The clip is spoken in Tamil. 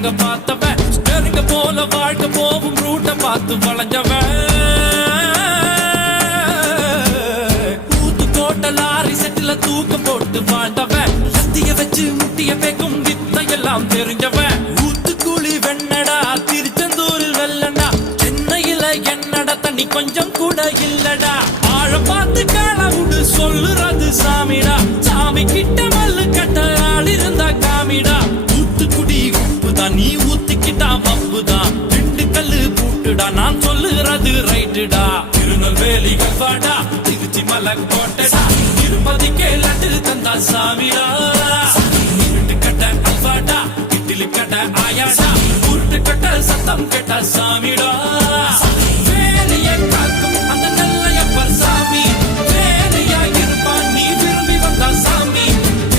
இறங்க பார்த்தவன் ஸ்டேரிங்க போல வாழ்க்கை போகும் ரூட்ட பார்த்து வளைஞ்சவன் ஊத்து போட்ட லாரி செட்டில தூக்கம் போட்டு வாழ்ந்தவன் லத்திய வச்சு முட்டிய பேக்கும் வித்தையெல்லாம் தெரிஞ்சவன் ஊத்துக்குழி வெண்ணடா திருச்செந்தூரில் வெள்ளடா சென்னையில என்னடா தண்ணி கொஞ்சம் கூட இல்லடா ஆழ பார்த்து காலவுடு சொல்லுறது சாமிடா சாமி கிட்ட மல்லு கட்ட ஆள் இருந்தா காமிடா ஊத்துக்குடி உப்புதான் நீ ஊத்திக்கிட்டா வப்புதான் ரெண்டு கல்லு பூட்டுடா நான் சொல்லுறது ரைட்டுடா திருநெல்வேலி கல்வாடா திருச்சி மலை கோட்டடா திருப்பதிக்கே லட்டு தந்தா சாமிடா இருட்டு கட்ட அல்வாடா இட்லி கட்ட ஆயாடா உருட்டு கட்ட சத்தம் கெட்ட சாமிடா